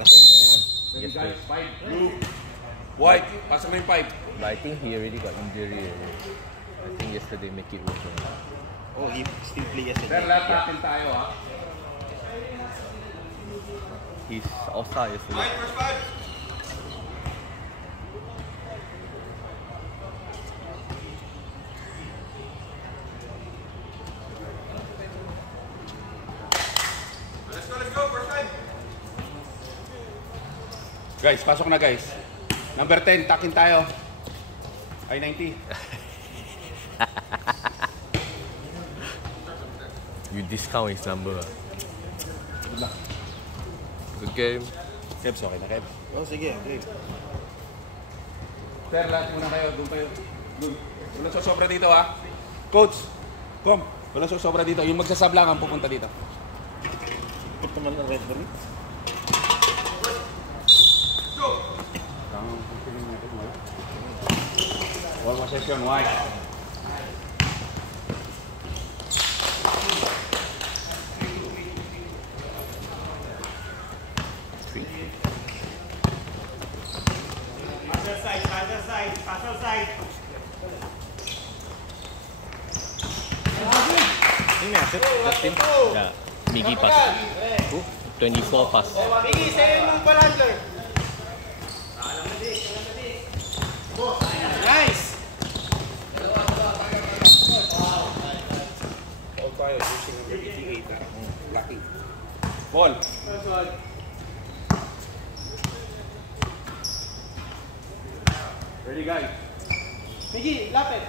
Yes, guys. 5. Blue. White. Pasok na yung 5. But I think he already got injury. I think yesterday make it worse. Oh, he still play yesterday. Pero lahat natin tayo, ha? He's all-star yesterday. First 5. Let's go, first 5. Guys, pasok na guys. Number 10, takin tayo. Ay, 90. You discount his number. Good game. Kebs, okay na Kebs? Oh, sige, okay. Sir, lahat muna kayo. Doon kayo. Doon. Walang sosobra dito, ha? Coach, kom. Walang sosobra dito. Yung magsasablang ang pupunta dito. Ito naman ang red ball. One more session, why? Pass outside. Ini asset. Yeah. Miggy pass. 24 pass. Miggy, sa'yo yung balander. Nice! All tayo, using number 88 na. Lucky. Ball. Ready, guys? Miggy, lapit.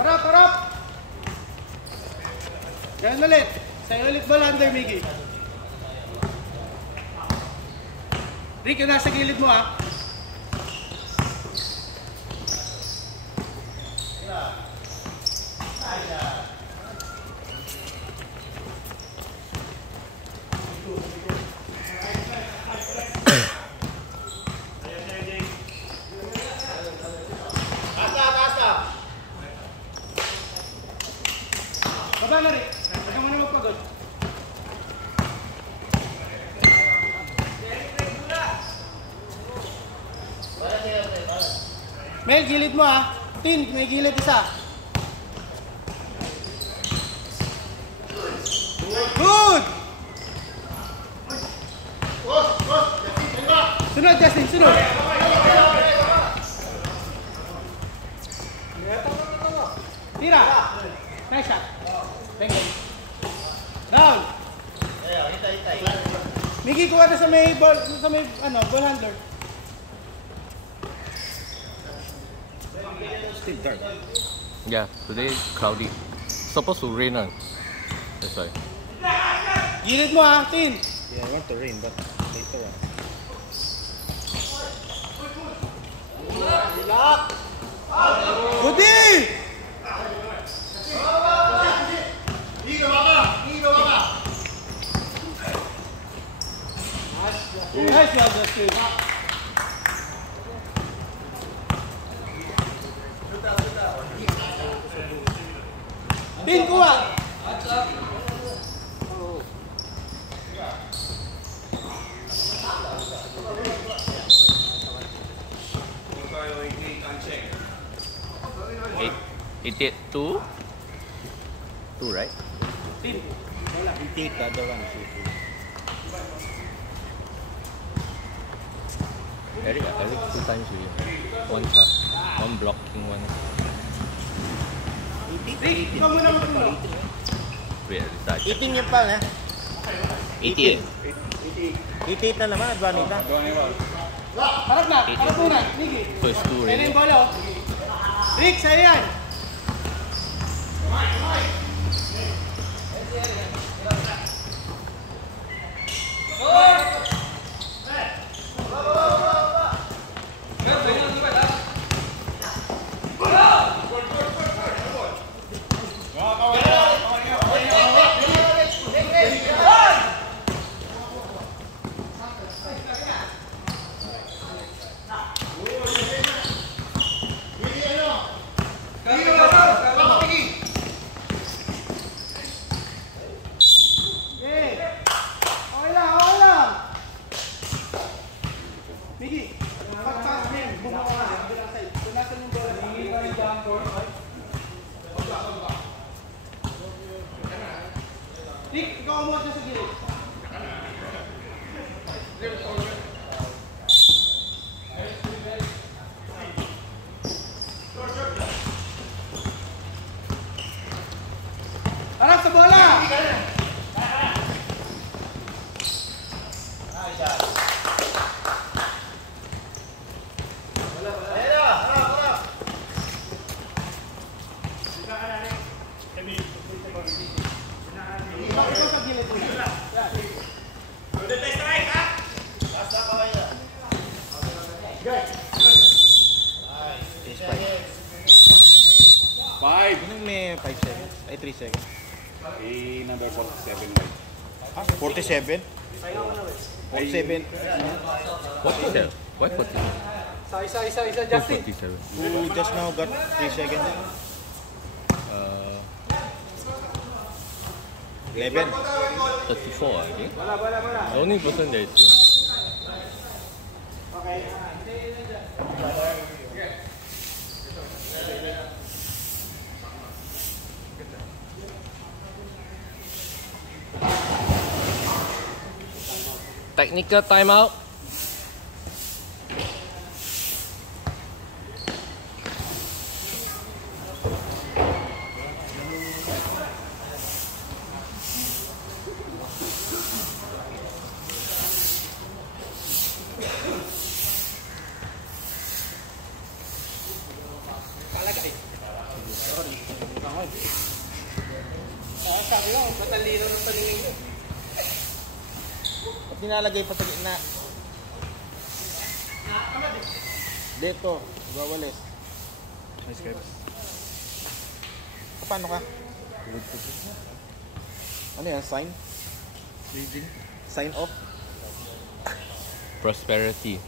Tarap! Ganun ulit. Sa'yo ulit balander, Miggy. Rick, yung nasa gilid mo, ha? Baba na, Rick. Huwag ka muna magpagod. Mel, gilid mo, ha? Tin, may gilid isa. Good! Sunod, Justin, sunod. Tira. Nice shot. Thank you. Down. Miggy, kuha na sa may ball, ball handler. Still dark. Yeah, today cloudy. Supposed to rain on. That's why. Gilid mo, ha? Tin. Yeah, I want to rain, but later on. Goody! Nice job, Justin. Tin, kuha! Eight, 2? 2, right? Tin. We take the other one. Eric 2 times with one shot, one blocking, one. Rick, ikaw muna magpunta. Wait, decide. 18 yung pal, ha? 88. 88 na naman, Advanita. Harap na, harap muna. Miggy. First 2 Sa'yo na rin. yung bola, oh. Rick, sa'yo yan. kumuha dyan sa gilid. Harap sa bola! Five. Anong may 5 seconds? Ay, 3 seconds. Number 47 white. Ah, 47? 47. What is that? Why 47? Isa, Justin. 47. Who just now got 3 seconds? 11. 34, I think. The only person that is technical timeout. Sabi ko, matalino ng talingin ko. Ba't nilalagay pa sa gitna? Dito, bawalis. Paano ka? Ano yan? Sign? Sign off? Prosperity.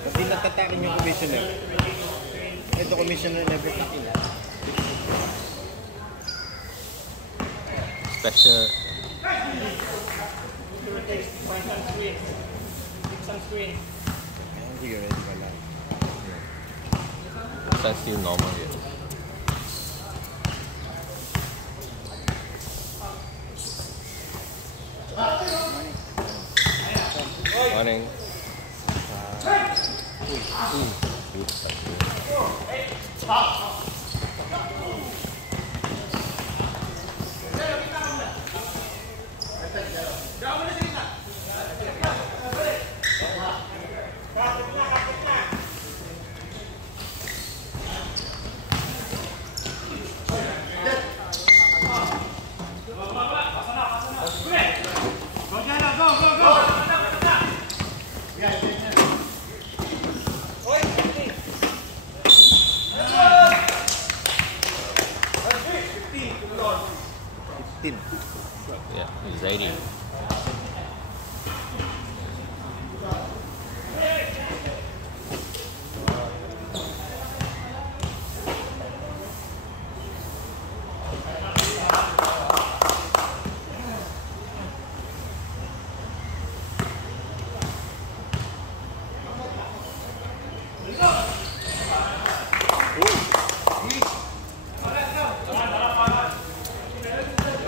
Kasi nagtatakin yung commissioner. Ito commissioner never takin. Special. Hindi ready ka lang. That's still normal yet. Morning. Yeah, he's 80.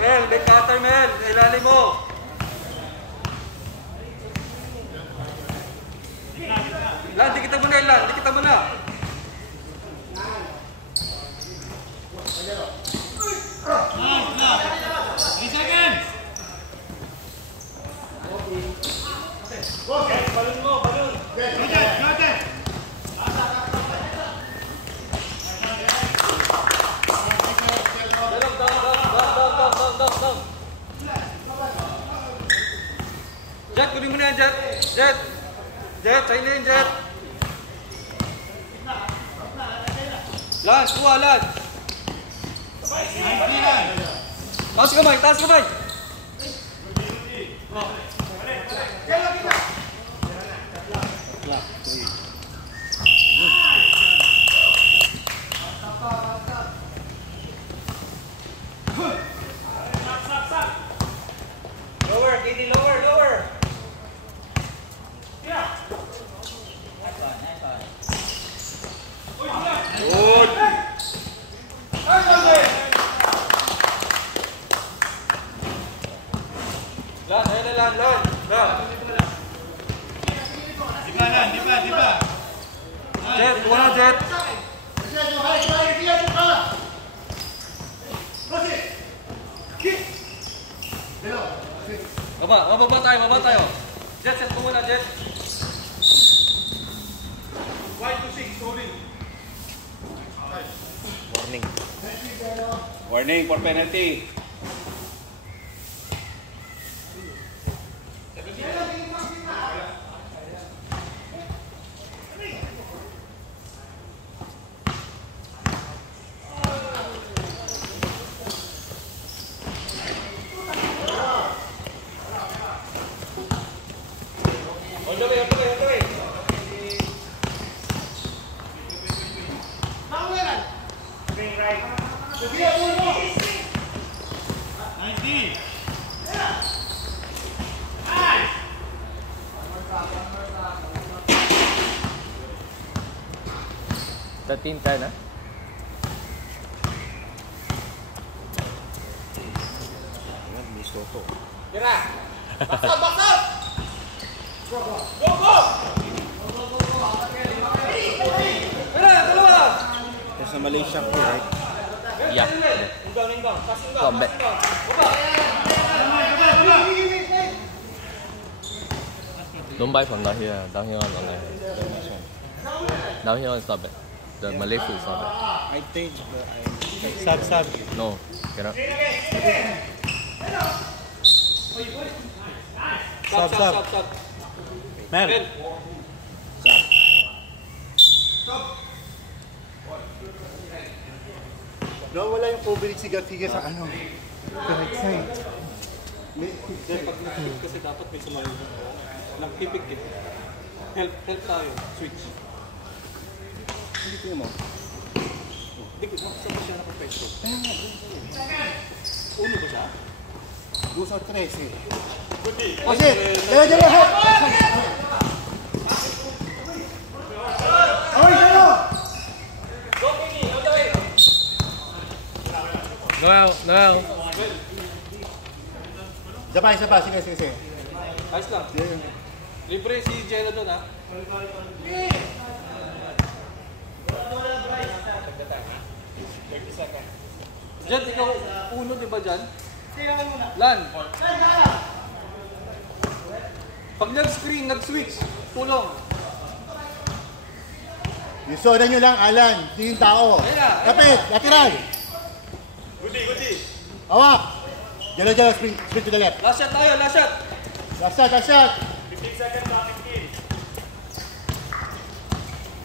Mel, back cutter Mel, ilalim mo. Lan, dikita mo na Lan, dikita mo na. Jet, kunin mo na yan, Jet. Jet. Jet, sa'yo na yan, Jet. Lance, kuha, Lance. Taas kamay, taas kamay. Lower. Jet. Baba tayo. Jet, set mo muna, Jet. Warning. Warning for penalty. On the way. Team 10, eh? Ayan, may soto. There's a Malaysia po, right? Yeah. Come back. Don't buy from down here. Down here on online. Down here is not bad. The Malay food is not bad. I think Sab. No, cannot. Sab. Mel. Wala yung overreach si Garcia sa ano. The right side. Kasi dapat may sumayo. Nagpipik eh. Help tayo. Switch. hindi ko mo. Hindi ko saan ba siya nakapwesto? Uno ba siya? 2 o 13. Kundi. Kasi, dala! Oy, dala! No. Isa pa. Sige. Ayos lang. Libre si Jello doon ha. Diyan, ikaw uno diba dyan? Lan. Pag nag-screen, nag-switch, tulong. Yung soda nyo lang, Alan. Hindi yung tao. Kapit, lateral. Gudi. Awak. Jala, sprint to the left. Last shot tayo, last shot. Last shot. 15 seconds back in kill.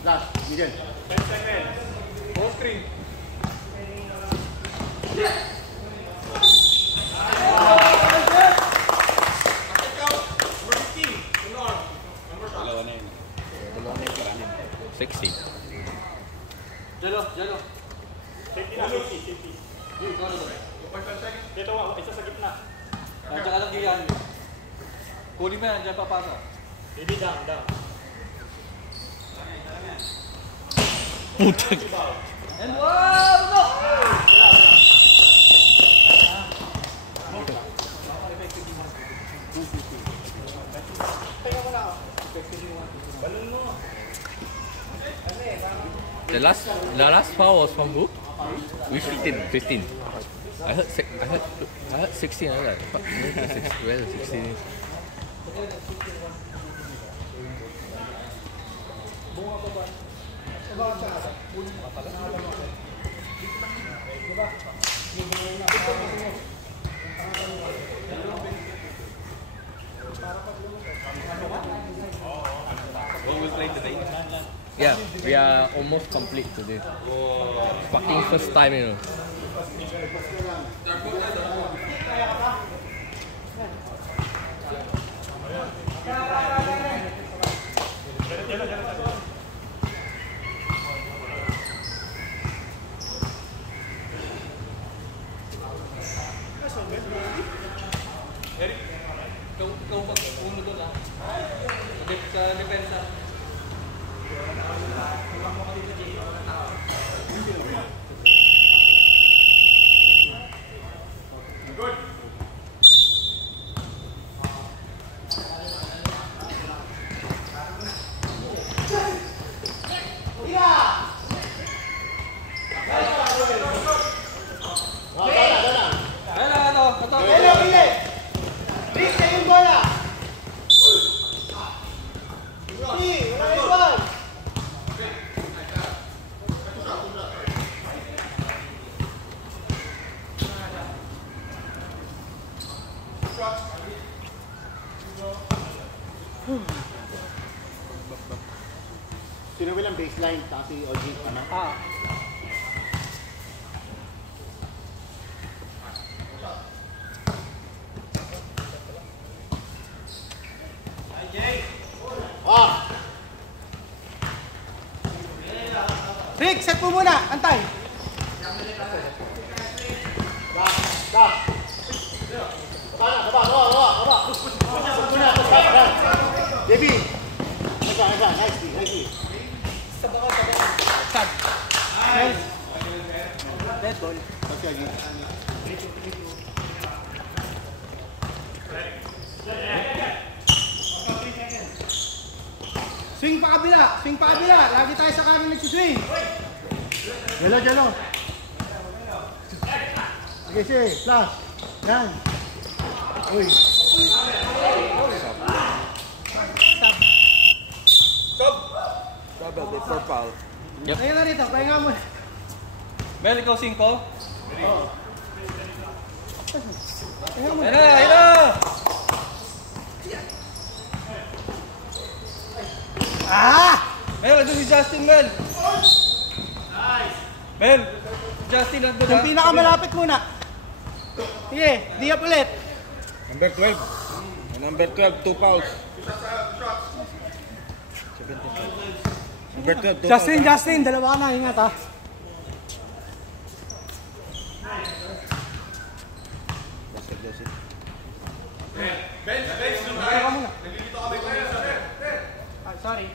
Last, Miguel. 10 seconds. Full screen. Dalawa na yun. 60. Jello. Safety. Dito, isa sa gitna. Nandiyan ka lang diyan. Kunin mo yan, dyan papasa. Baby, down. Putang. And wow! No! The last foul was from who? We 15. I heard 16. I was like, fuck, where the 16 is? What will play today? Yeah, we are almost complete today. Fucking first time, you know. Eric, ikaw mag-uno doon ha. Sa depensa. baseline, kasi OG, ano? Ah. Rick, set mo muna. Antay. Baby! Nice. Dead ball. Swing pa kabila. Lagi tayo sa kanan nagsuswing. Jalo. Okay, sige. Flash. Yan. Uy. Double, the purple. Ngayon na rito, pahinga mo. Mel, ikaw 5? Pahinga mo. Ayun na! Mel, ito si Justin, Mel. Mel, Justin, ando na. Yung pinakamalapit muna. Sige, di-up ulit. Number 12. Number 12, 2 fouls. Number 12, 2 fouls. Justin, dalawa ka na, ingat ha. Teka muna. Ah, sorry.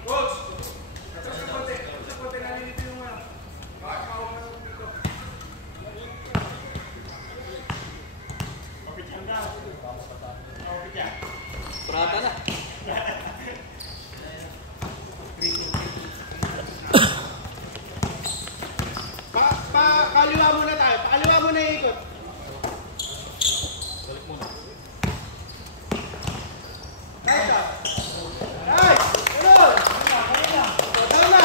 Prata na. Kaliwa muna tayo. Kaliwa muna yung ikot. Nice ah. Nice. Ganun. Tama.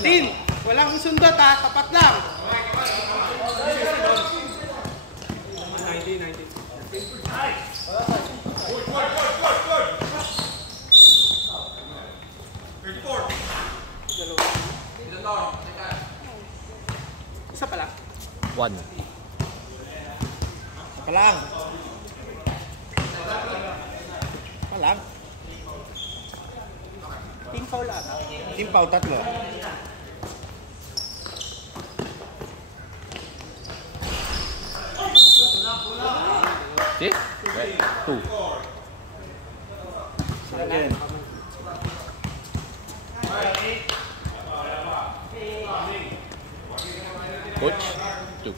Tin, walang sundot ha. Tapat lang. 90. Isa pa lang. 1. Palang. Team foul ata. Team foul, 3. See? Right. 2. Again. Coach. 2.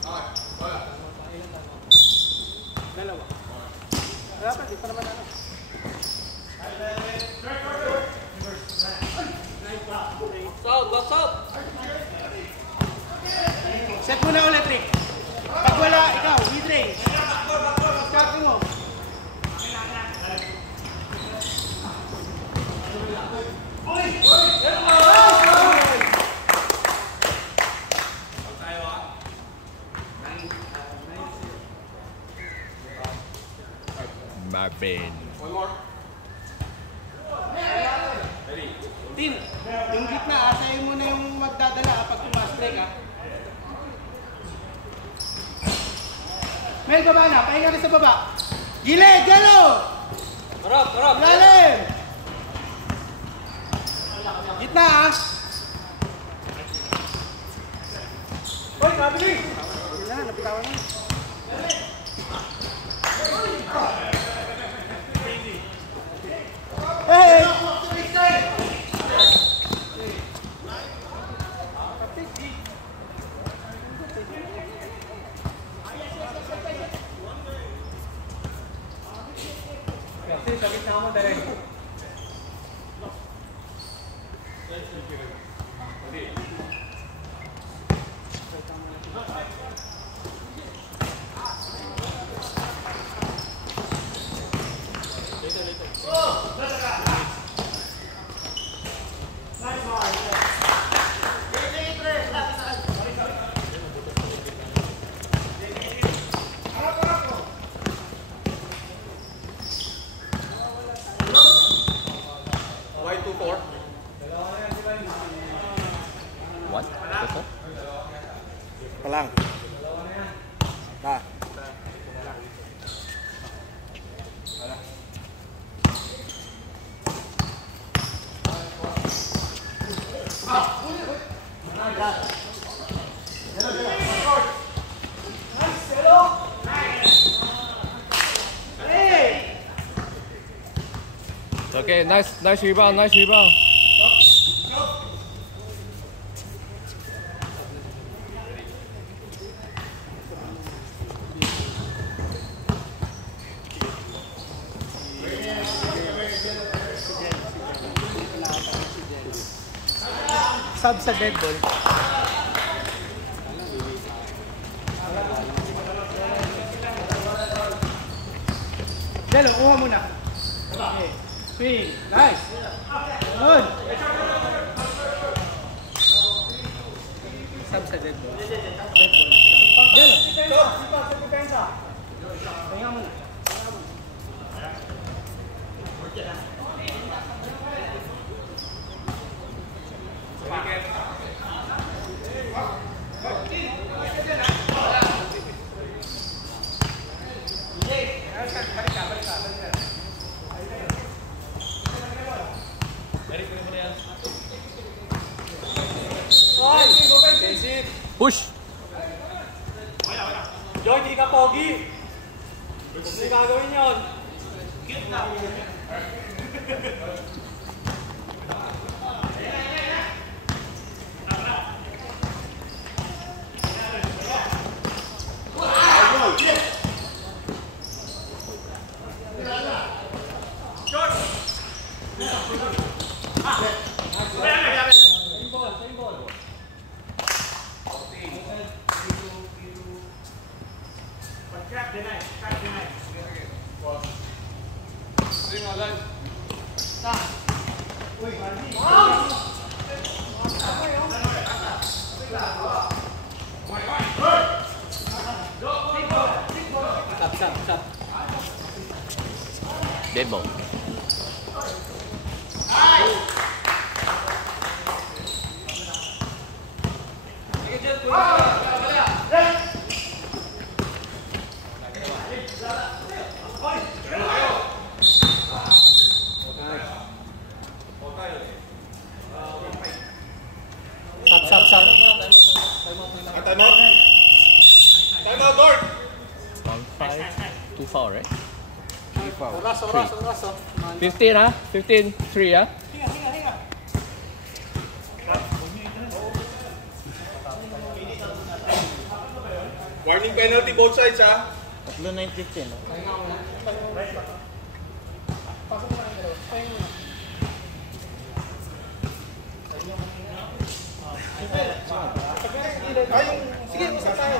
Dalawa. Wala pa, di pa naman ano. Box out! Set mo na ulit, Rick. Pag wala, ikaw, mid-range. Start mo. Marvin. Tin, yung gitna, asayin mo na yung magdadala pag tumas break ha. Mel, baba na. Pahinga ka sa baba. Gilid, galo! Harap! Lalim! Gitna ha. Hoy, kabili! Wala na, napitawan na. Hey! Okay, nice rebound, nice rebound. Sub sa dead ball. Delo, kuha muna. Okay. Swing. Nice. Good. Sub sa dead ball. Delo. Pahinga muna. Push. Joy, di ka pogi. Hindi gagawin yun. Dead ball. Sub. Time out, Dort! 1-5, 2 foul, right? 3 foul. Oras. 15, huh? 15, 3, huh? Hinga. Warning penalty both sides, ha? 3-9-15. Sige, usap tayo.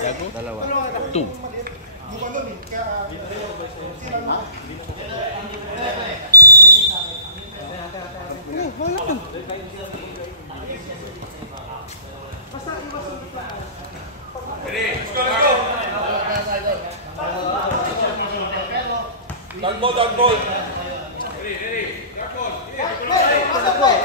Gago? Dalawa. 2. Let's go! Dog ball. Ready. Dog ball.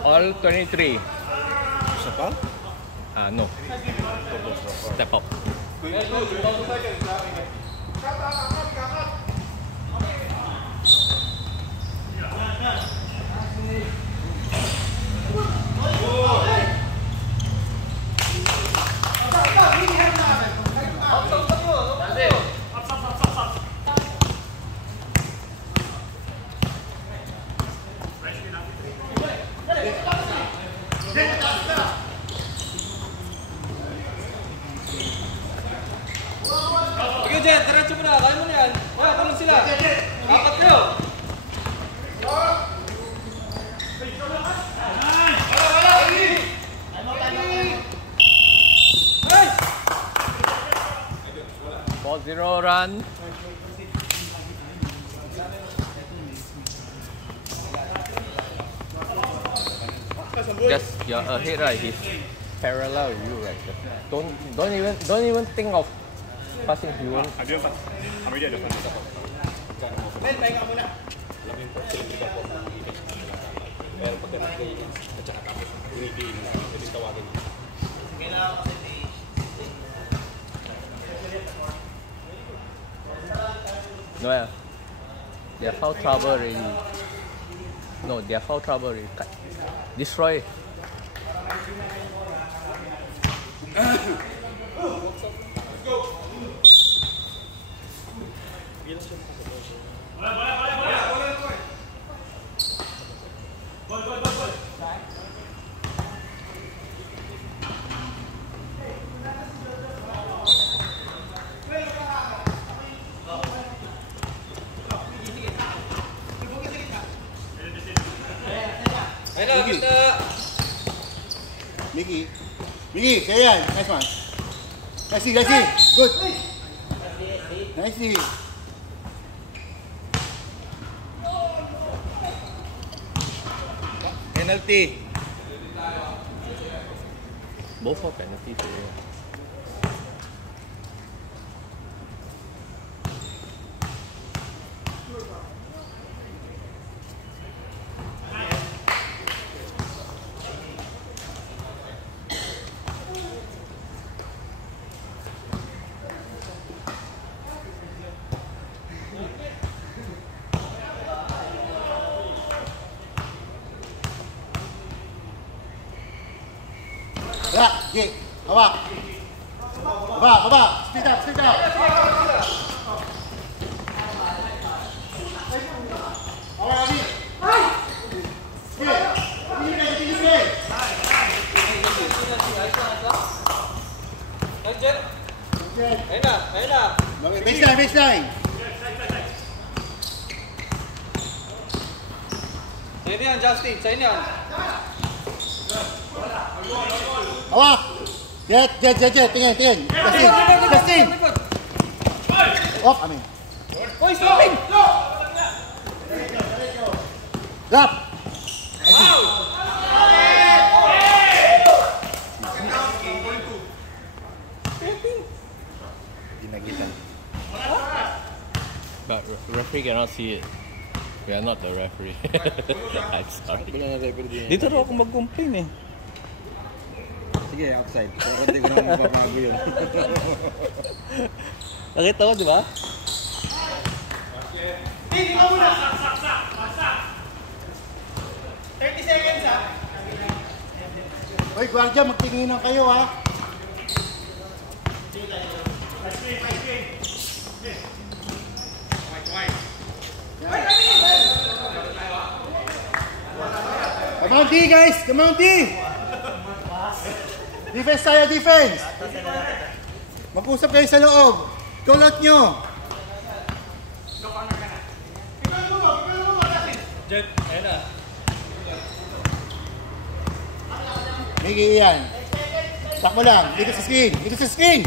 All 23. Isa pa? No. Step up. Sige, Jet, diretso mo na. Kaya mo na yan. Kaya, tulong sila. Dapat kayo. Hey! 4-0 run. Just you're ahead, right? He's parallel with you, right? Don't even think of passing. You won't. Men, pahinga muna. No, they're foul trouble already. No, they're foul trouble already. Destroy. Ayun na, basta. Mickey. Mickey, kaya yan. Nice one. Nicey. Good. Nicey. Penalty. Both for penalty today. Gerak. Gig. Awak. Baba. Speed up. Awak Abi. Ini. Ayun, Jet. Ayun na. Baseline. Sa'yo na yan, Justin. Sa'yo na yan. Awak. Jet. Tingin. Testing. Off. Amin. Hoy, stopping! Lap. Ginagitan. But referee cannot see it. We are not the referee. I'm sorry. Dito raw ako mag-complain eh. Sige, outside. Pero hindi ko naman mababago yun. Nakita mo, di ba? Hindi ka muna. Saksak. 30 seconds ha. Hoy, guardia, magtinginan kayo ha. Come on, D, guys! Come on, D! Defense tayo, defense! Mag-usap kayo sa loob. Call out nyo. Jet, ayun na. Miggy, yan. Tak mo lang. Dito sa screen.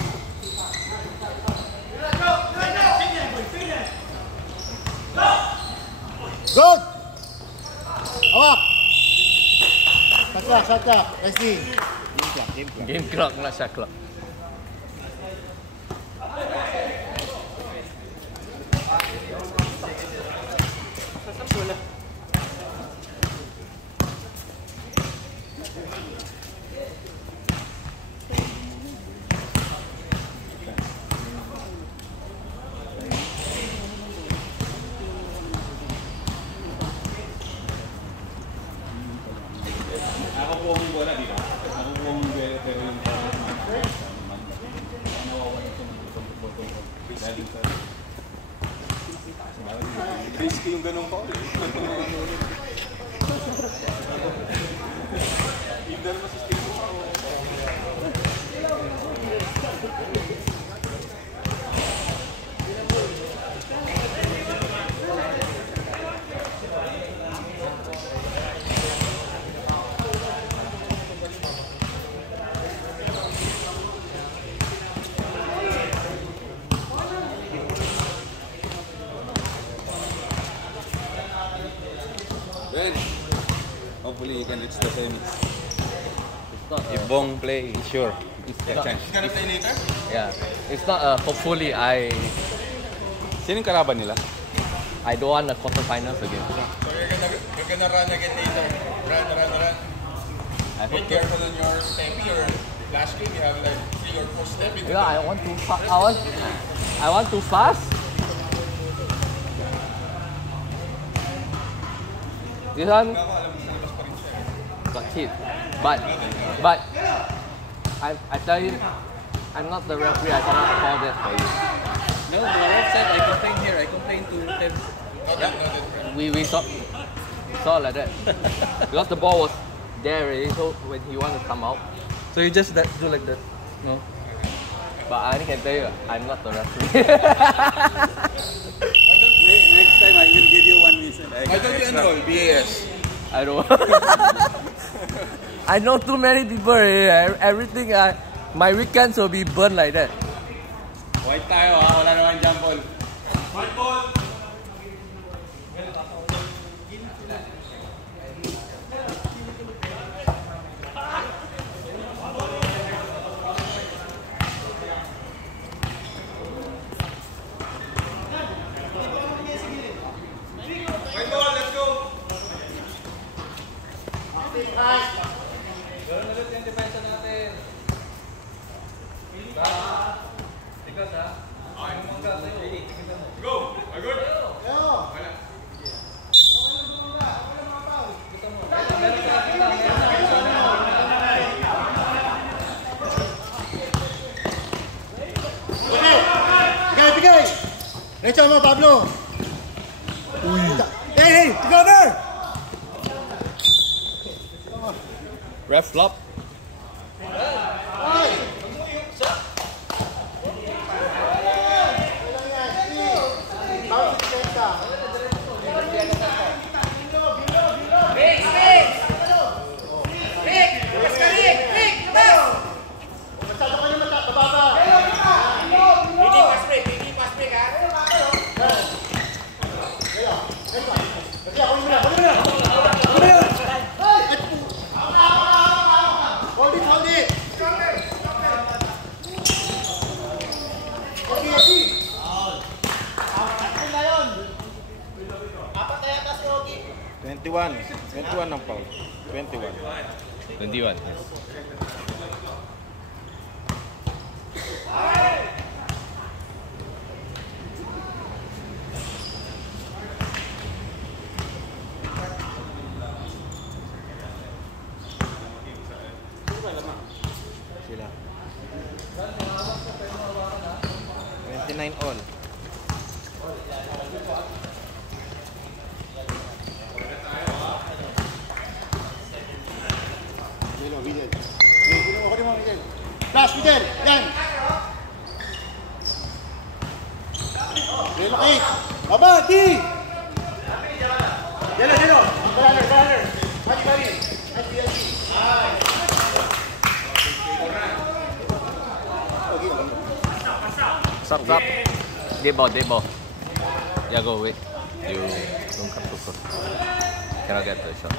Good! Awak! Shot clock. Nice D. Game clock, not shot clock. Nakakuha mo bola dito. Nakakuha mo bola pero yung nawawalan itong botong dahil sa risky yung ganong foul. Ben, hopefully you can reach the semis. It's not. If Bong play, sure. It's Yeah, not. chance. He's gonna play later? Yeah. It's not. Hopefully, Sino yung kalaban nila? I don't want the quarterfinals again. So you're gonna run again later. Run. I Be hope. careful on your steppy or last game you have like 3 or 4 steps in the Yeah, I want to. I want to fast. This one got hit, but I tell you, I'm not the referee. I cannot call that for you. No, the ref said I complain here. I complain to him. We saw like that because the ball was there already. So when he want to come out, So you just do like that? No. but I only can tell you, I'm not the referee. Next time I will give you 1 reason. Why don't you enroll? BAS. I don't. I know too many people. Everything. My weekends will be burned like that. White tayo ha, wala naman jump ball. White ball. White ball, let's go. Gano'n ulit yung depensa natin. Tigas ha? Ay, mangga sa'yo. Tigisan mo. Go. Are good? Bigay! Diretso mo, Pablo! Hey! Together! Ref flop. Hold it! Twenty-one ng foul. 21. 21. Sila. 29 all. Miguel. Kunin mo, Miguel. Flash, Miguel! Yan! Relocate! Baba, D! Yelo! Baller! Body! Stop. Debo. Yeah, go wait. You don't come too close. Cannot get the shot.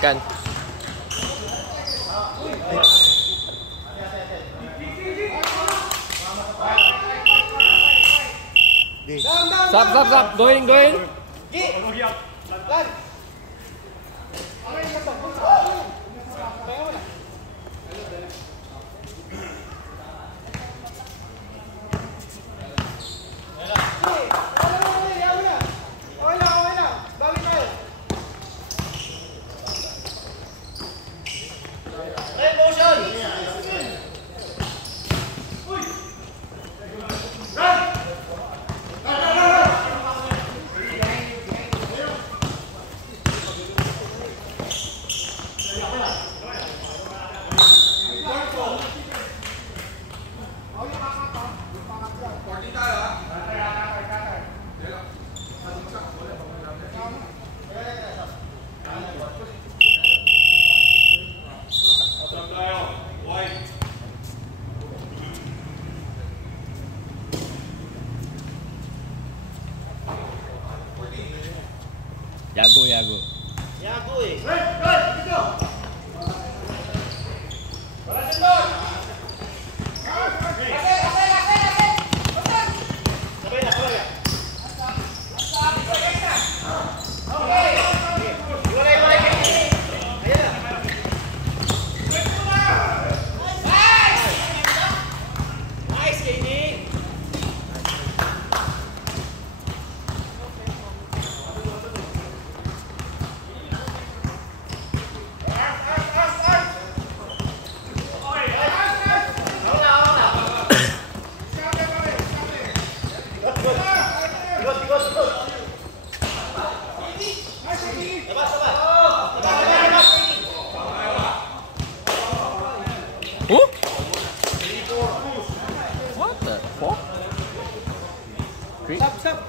Can. Stop. Going. Yago, Yago. Yago eh. Who? What the fuck? Green. Stop.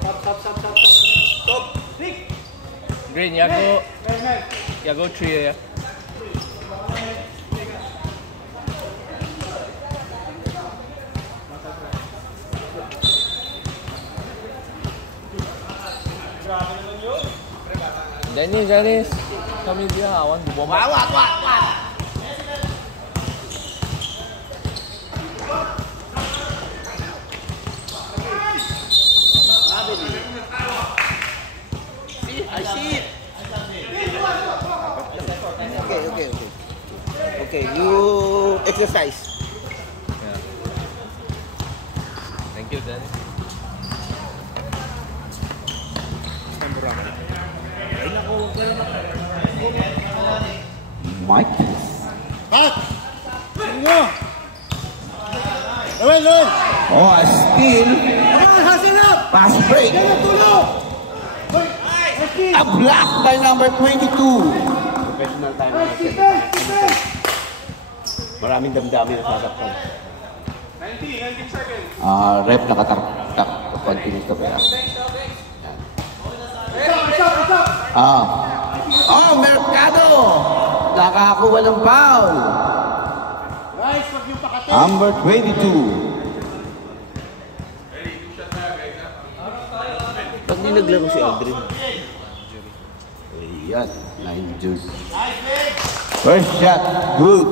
Green, Yago 3 yeah. Dennis, come in here. I want to warm up. I see it. Okay, you exercise. Yeah. Thank you, Dennis. Mike. Cut! Sino? Noel! Oh, a steal. Come on, hustle up! Pass break. Yan ang tulog! A block by number 22. Professional time. Maraming damdamin na sasaktan. 19 seconds. Rep nakatak. Continuous to kaya. Mercado. Nakakuha ng foul. Guys, wag yung pakatay. Number 22. Pag nilaglaro si Aldrin. Ayan, na-injured. First shot, good.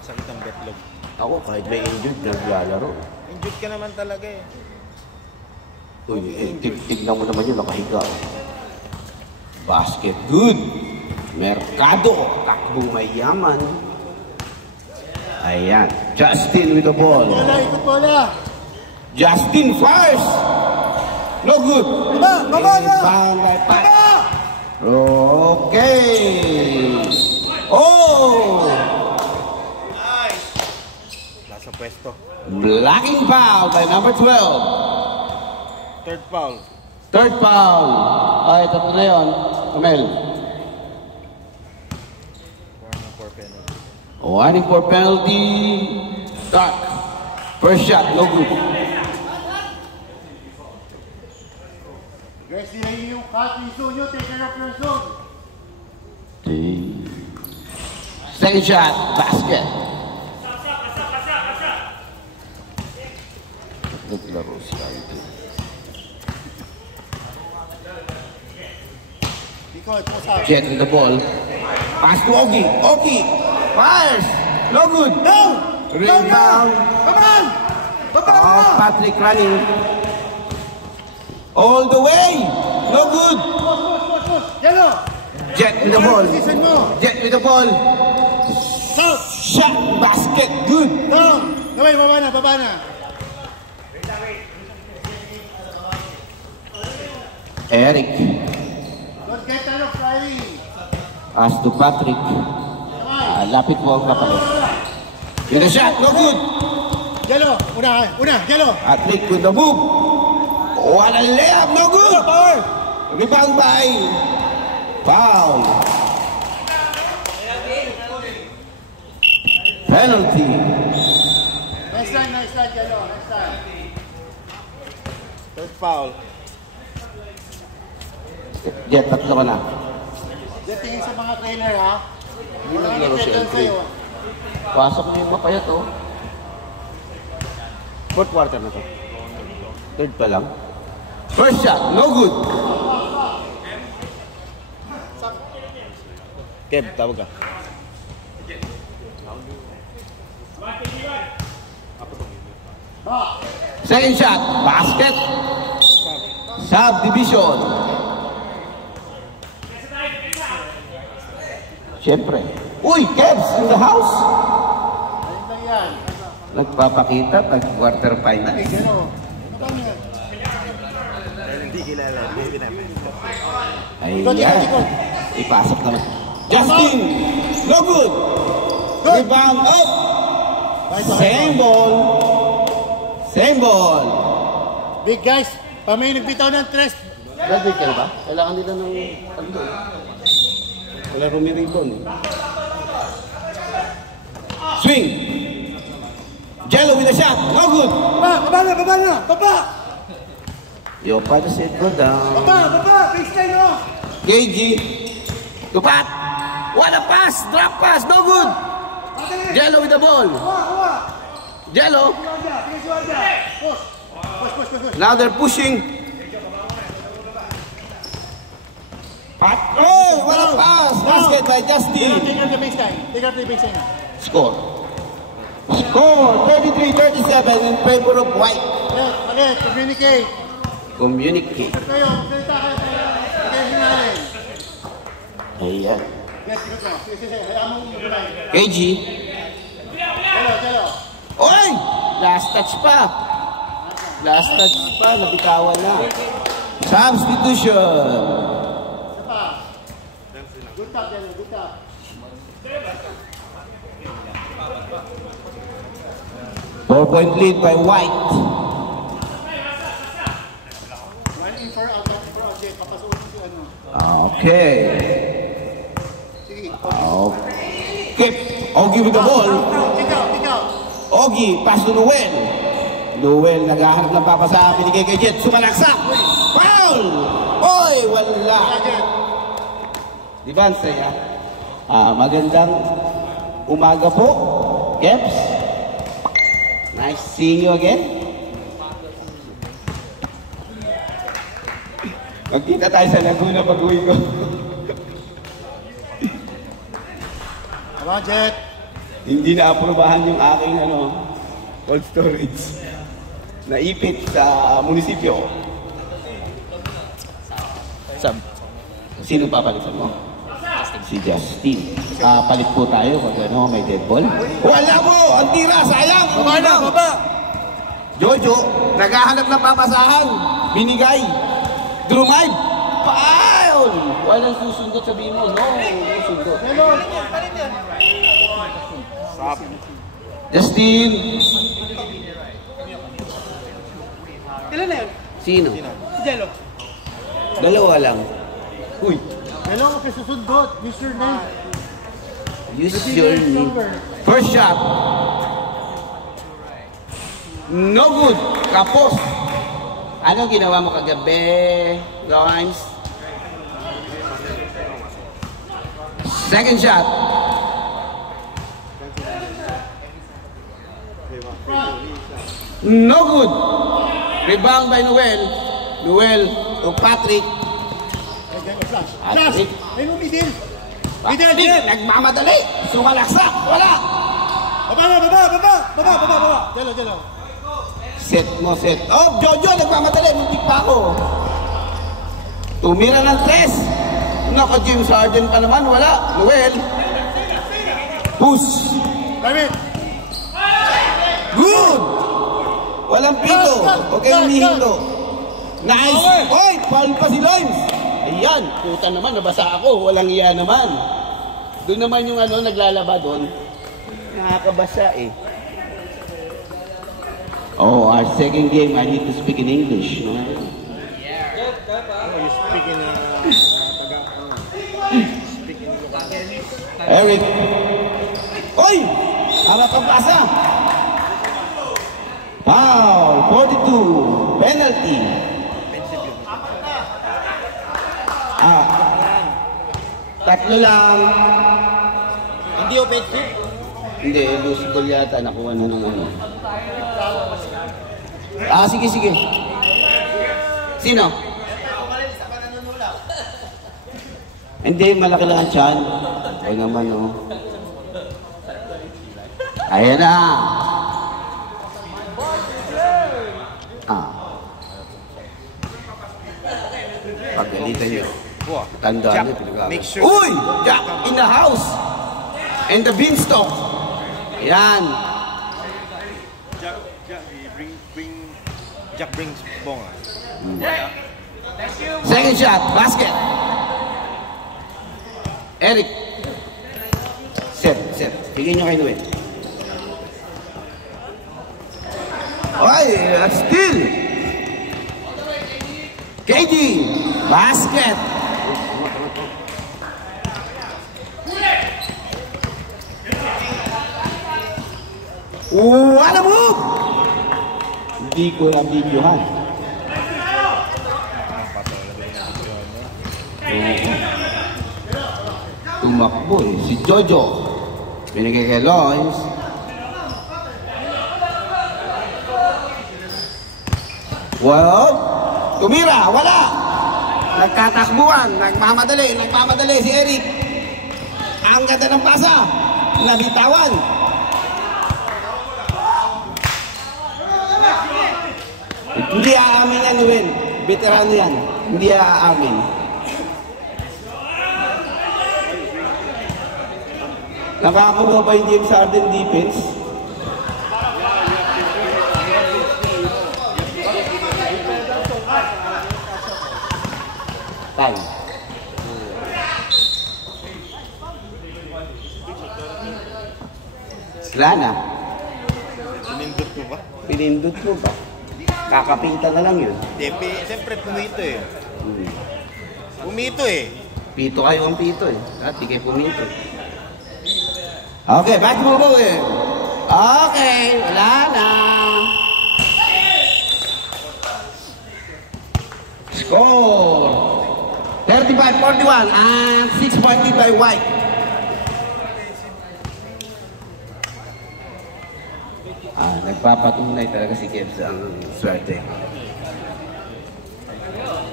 Sakit ang betlog. Ako, kahit may injured, naglalaro. Injured ka naman talaga eh. Uy, tignan mo naman yun, nakahiga. Basket, good. Mercado, takbong mayaman. Ayan, Justin with the ball. Ikot bola! Justin fires. No good. Baba na! Foul by Pat. Okay. Oh! Nasa pwesto. Blocking foul by number 12. Third foul. Third foul. Ay, tatlo na yun. Kamel. Warning for penalty. Dark. First shot, no good. Guys, hindi yung cut yung zone nyo. Take care of your zone. Second shot, basket. Naglaro si Aldrin. Ikot, pasap. Jet with the ball. Pass to Ogie. Ogie fires. No good. No! Rebound. Come on! Oh, Patrick running. All the way. No good. Push! Yellow! Jet with the ball. Position mo! Jet with the ball. South! Shot. Basket. Good. Down! Gawin, baba na. Eric. Don't get out of Riley. Pass to Patrick. Lapit mo ang kapalit. With the shot. No good. Yellow! Una! Yellow! Patrick with the move. What a layup. No good. Rebound by foul. Penalty. Nice line, Yellow. Nice line. Third foul. Jet, tatlo ka na. Diyan tingin sa mga trailer, ha? Hindi naglaro si Tingin Aldrin. sa'yo. Pasok niyo yung mapayat, oh. Fourth quarter na to. Third pa lang. First shot, no good. Kev, tawag ka. Second shot, basket. Subdivision. Siyempre. Uy, Kevs in the house. Nagpapakita pag quarter finals. Hindi kilala. Ayan. Ipasok naman. Justin, no good. Rebound up. Same ball. Same ball. Big guys, pamay nagbitaw ng tres. Graduate ka na ba? Kailangan nila ng ano? Wala rumiribon. Swing. Jello with a shot. No good. Baba na! Yo, para sa it, go down. Baba! Baseline mo! KG. Tupat. What a pass. Drop pass. No good. Jello with the ball. Jello. Now they're pushing. Oh, what a pass. Basket by Justin. Take out the baseline. Take out the baseline. Score. Score 33-37 in favor of White. Again, communicate. Communicate. Kayo, salita kayo. Again, hinalay. Ayan. Yes, sige. Hayaan mo umulay. KG. Jello. Oy! Last touch pa. Last touch pa. Nabitawan na. Substitution. Good top, Jello. Good top. Four-point lead by White. One in for out of project. Papasukin si ano. Okay. Sige. Keep. Ogie with the ball. Kick out. Ogie, pass to Noel. Noel, naghahanap ng papasahan. Binigay kay Jet. Sumalaksak. Foul! Oy, wala. Di ba, saya? Magandang umaga po. Keps. Nice seeing you again. Magkita tayo sa Laguna pag-uwi ko. Come on, Jet. Hindi na aprobahan yung aking cold storage. Naipit sa munisipyo. Sino papalitan mo? Si Justin. Palit po tayo pag may dead ball. Wala po! Ang tira! Sayang! Baba! Jojo, naghahanap ng papasahan. Binigay. Drumive. Foul! Walang susundot, sabihin mo. No, susundot. Justin. Ilan na yun? Sino? Si Jello. Dalawa lang. Uy. Jello, susundot. Use your name. Use your name. First shot. No good. Kapos. Anong ginawa mo kagabi, Lawrence? Second shot. No good. Rebound by Noel. Noel to Patrick. Patrick. Ayun, middle. Patrick, nagmamadali. Sumalaksak. Wala. Baba. Jello. Set mo, set. Oh, Jojo, nagmamadali. Muntik pa ako. Tumira ng 3. Naka James Harden pa naman. Wala. Noel. Push. David. Good. Walang pito. Huwag kayong humihinto. Nice. Oy, foul pa si Limes. Ayan. Puta naman, nabasa ako. Walang iya naman. Doon naman yung naglalaba doon. Nakakabasa eh. Oh, our second game, I need to speak in English. No? Eric. Oy! Harap ang pasa. Foul. 42. Penalty. Tatlo lang. Hindi offensive. Hindi, loose ball yata. Nakuha na ng ano. Sige. Sino? Hindi, malaki lang ang tiyan. Ay naman, oh. Ayan na. Pagalitan nyo. Tandaan nyo, pinag-aral. Uy! Jack in the house! And the beanstalk. Ayan. Jack brings bong. Second shot, basket. Eric. Set. Tingin nyo kay Noel. Ay, that's still. KD. Basket. What a move! Hindi ko na videohan. Tumakbo eh. Si Jojo. Binigay kay Lois. Well, tumira. Wala. Nagkatakbuhan. Nagmamadali si Eric. Ang ganda ng pasa. Nabitawan. Hindi aamin yan, Noel. Veterano yan. Hindi aamin. Nakakuha ba yung James Harden defense? Time. Wala na. Pinindot mo ba? Kakapita na lang yun. Siyempre pumito eh. Pumito eh. Pito kayo ang pito eh. At di kayo pumito. Okay, back mo po eh. Okay, wala na. Score. 35-41 and 6 point lead by White. Nagpapatunay talaga si Kebs ang swerte.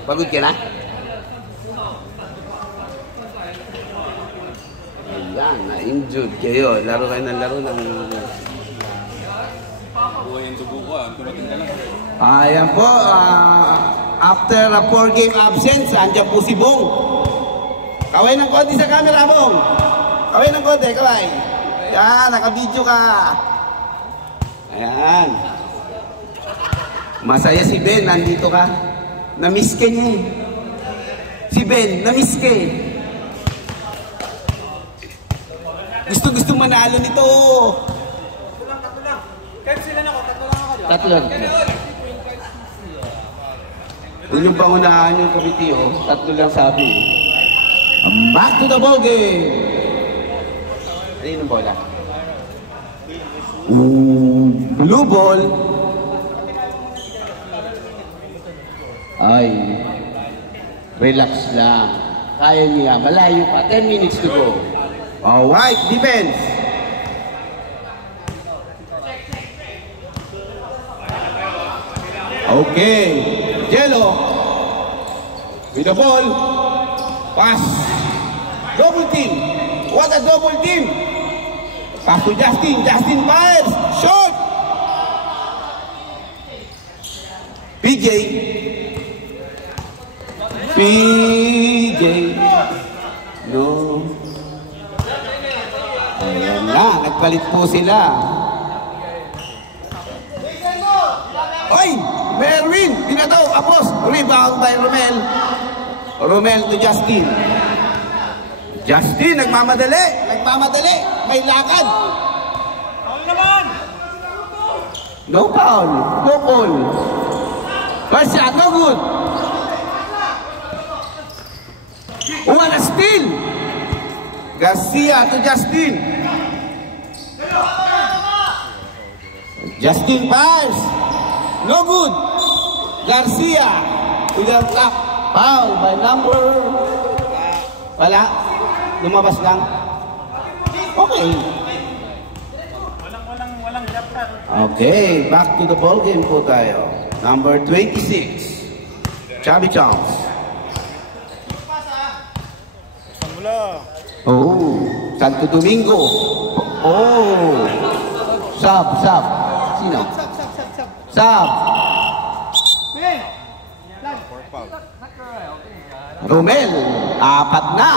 Pagod ka na? Ayan, na-injured kayo. Laro kayo ng laro ng... Buhay yung dugo ko, tumating ka lang. Ayan po, after a 4-game absence, andyan po si Bong. Kaway ng konti sa camera, Bong. Kaway ng konti, kaway. Ayan, naka-video ka. Ayan. Masaya si Ben, nandito ka. Na-miss ka niya eh. Si Ben, na-miss ka eh. Gusto manalo nito. Tatlo lang. Kahit sila na ko, tatlo lang ako. Tatlo lang. Yun yung pangunahan yung committee, oh. Tatlo lang sabi. Back to the ball game. Ano yung bola? Blue ball. Ay. Relax lang. Kaya niya. Malayo pa. 10 minutes to go. Alright, defense. Okay. Jello. With the ball. Pass. Double team. What a double team. Pass to Justin. Justin fires. Shot. PJ. No. Ayan na. Nagpalit po sila. Oy! Merwin! Pinataw! Apos! Rebound by Romel. Romel to Justin. Justin, nagmamadali! May lakad! Foul naman! No foul! No call! First shot, no good! What a steal! Garcia to Justin. Justin fires. No good. Garcia to the block. Foul by number... Wala. Lumabas lang. Okay. Walang Okay, back to the ball game po tayo. Number 26. Chubby Chunks. Mula. Oh, Santo Domingo. Oh. Sub. Sino? Sub. Romel, 4 na.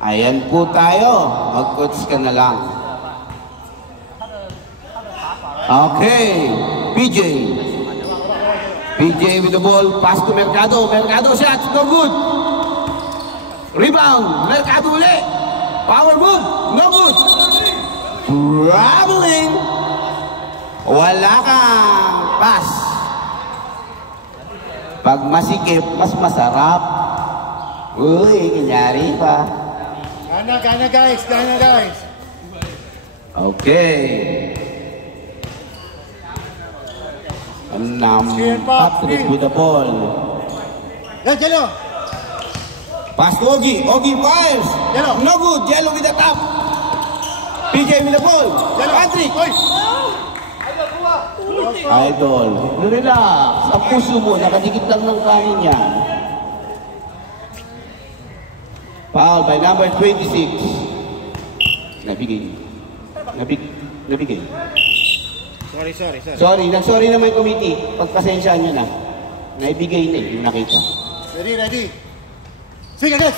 Ayan po tayo. Mag-coach ka na lang. Okay. PJ with the ball. Pass to Mercado. Mercado shots. No good. Rebound. Mercado ulit. Power move. No good. Traveling. Wala kang pass. Pag masikip, mas masarap. Uy, kanyari pa. Gana guys. Okay. Patrick with the ball. Jello. Pass to Ogie. Ogie fires. Jello. No good. Jello with the top. PJ with the ball. Patrick. Idol. Relax. Ang puso mo, nakadikit lang ng kanin niya. Foul by number 26. Nabigay. Sorry. Sorry naman committee. Pagpasensyaan nyo na. Naibigay na yung nakita. Ready. Swing agad.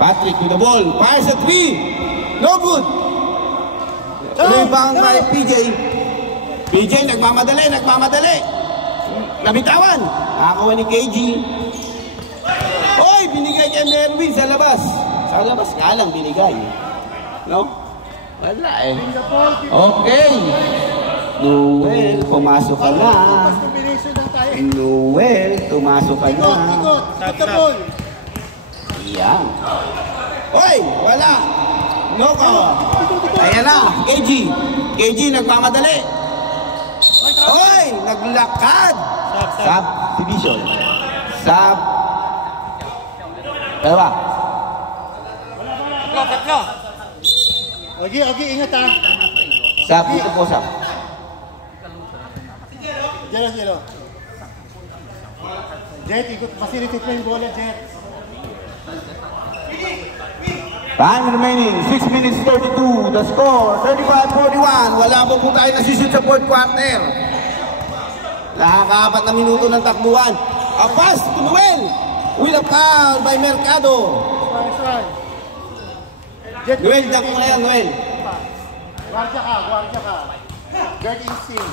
Patrick with the ball. Fires a 3. No good. Rebound by PJ. PJ nagmamadali. Nabitawan. Nakakuha ni KG. Oy, binigay kay Merwin sa labas. Sa labas nga lang binigay. No? Wala eh. Okay. Noel, pumasok ka na. Noel, tumasok ka na. Yan. Oy, wala. No ka. Ayan na, KG nagmamadali. Oy, naglakad. Subdivision. Dalawa. Tatlo. Ogie, ingat ha. Ito po. Jello. Jet, ikot. Facilitate mo yung bola, Jet. Time remaining, 6 minutes 32. The score, 35-41. Wala po tayo nasishoot sa fourth quarter. Nakaka-4 na minuto ng takbuhan. A pass to Noel. With a foul by Mercado. Noel, dako na yan, Noel. Guardia ka. Guard instinct.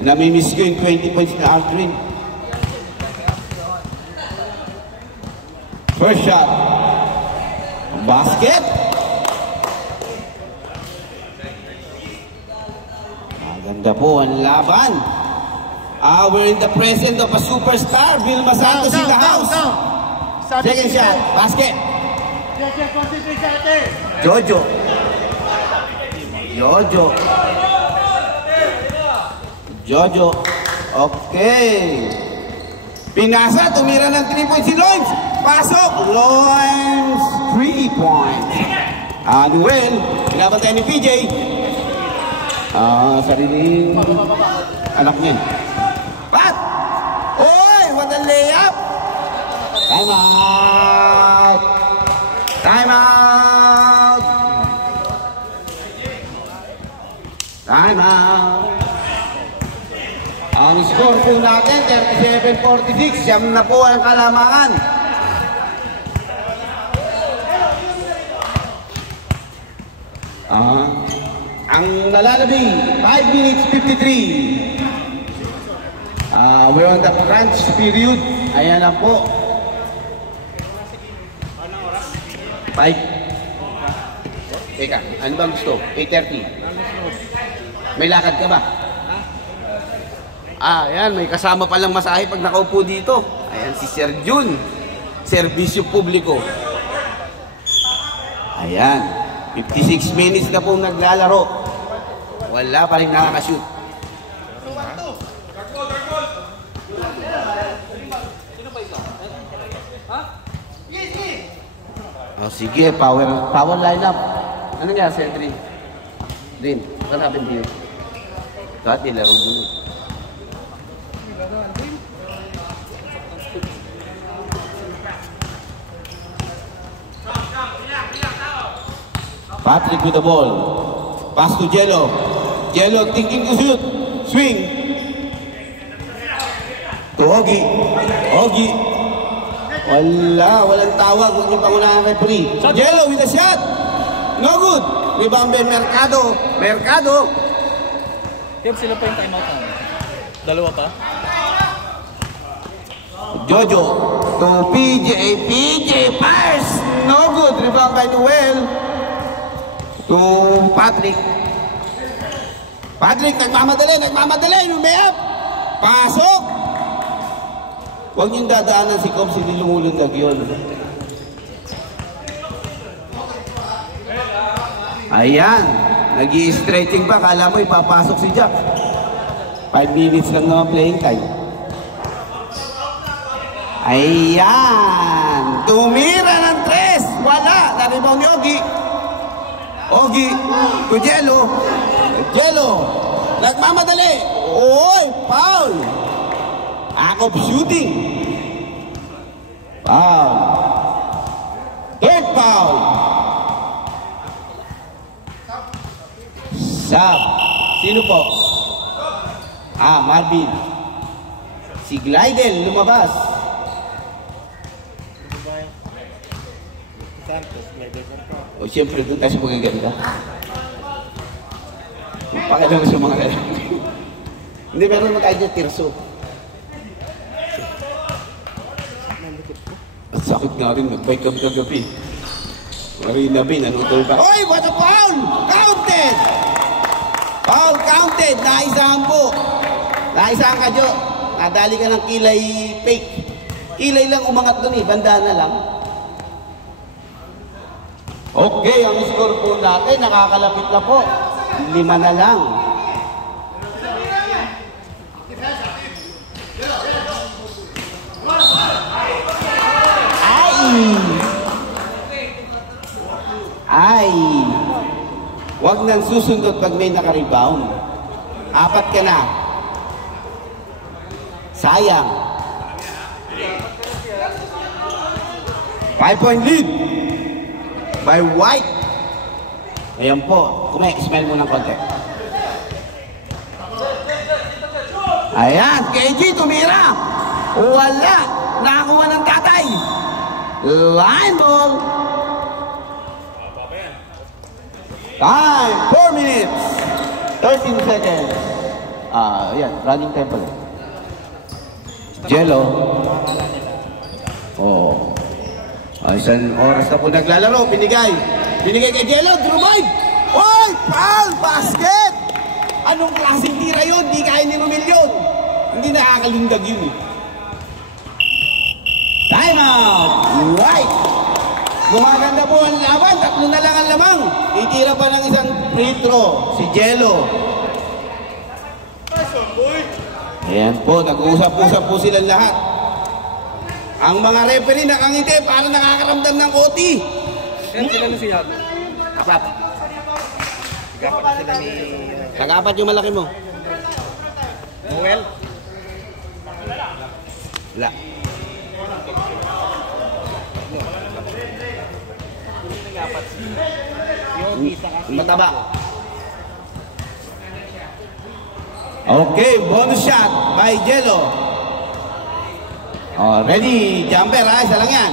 Namimiss ko yung 20 points na Aldrin. First shot. Basket. Maganda po ang laban. We're in the presence of a superstar. Vilma Santos in the house. Second shot. Basket. Jojo. Okay. Pinasa. Tumira ng 3 points si Loins. Pasok. Loins. 3 points. Noel. Pinapatay ni PJ. Sariling anak niya. Pat! Oy! What a layup! Time out! Ang score po natin, 37-46. Siyam na po ang kalamangan. Ang nalalabi, 5 minutes 53. We're on the crunch period. Ayan na po. 5. Teka, ano bang gusto? 8:30. May lakad ka ba? Ayan, may kasama palang masahe pag nakaupo dito. Ayan, si Sir Jun. Serbisyo publiko. Ayan, 56 minutes na pong naglalaro. Wala pa rin nakakashoot. Sige, power lineup. Ano nga, Sentry? Rin, what happened to you? Dati, laro mo. Patrick with the ball. Pass to Jello. Jello thinking to shoot. Swing. To Ogie. Ogie. Walang tawag. Huwag niyo pangunahan referee. Jello with a shot. No good. Rebound by Mercado. Mercado. Kev, sila pa yung timeout na. Dalawa pa? Jojo. To PJ. PJ pass. No good. Rebound by Noel. To Patrick. Patrick, nagmamadali. Lumayap. Pasok. Huwag niyong dadaanan si Cobbs, hindi lumulundag yun. Ayan. Nag-i-stretching pa. Kala mo ipapasok si Jack. 5 minutes lang naman playing time. Ayan. Tumira ng 3. Wala. Na-rebound ni Ogie. Ogie. To Jello. Jello. Nagmamadali. Oy, foul. Act of shooting. Foul. Third foul. Sub. Sino po? Marvin. Si Glidel lumabas. O siyempre doon tayo sa magaganda. Pakailan mo sa mga lalaki. Hindi, meron naman tayo dyan, tirso. At sakit nga rin, nag-bike kami kagabi. Marina Bin, anong ba? Oy, what a foul! Counted! Foul counted! Naisahan po. Naisahan ka, Jo. Nadali ka ng kilay fake. Kilay lang umangat doon eh, banda na lang. Okay, ang score po natin, nakakalapit na po. 5 na lang. Ay! Huwag nang susundot pag may naka-rebound. 4 ka na. Sayang. 5-point lead. By White. Ayan po. Smile mo ng konti. Ayan. KG tumira. Wala. Nakakuha ng tatay. Line ball. Time. 4 minutes. 13 seconds. Ayan. Running time pala. Jello. Oh. Isang oras na po naglalaro. Binigay kay Jello. Drumay. Oy! Foul! Basket! Anong klaseng tira yun? Di kaya ni Romel yun. Hindi nakakalindag yun eh. Time out! Right! Gumaganda po ang laban. 3 na lang ang lamang. Itira pa ng isang free throw. Si Jello. Ayan po. Nag-uusap-usap po silang lahat. Ang mga referee nakangiti para nakakaramdam ng OT. Yan sila na si Yago. Apat. Gapat na sila ni... Nag-apat yung malaki mo. Noel. Wala. Mataba. Okay, bonus shot by Jello. Oh, ready, jumper ha, isa lang yan.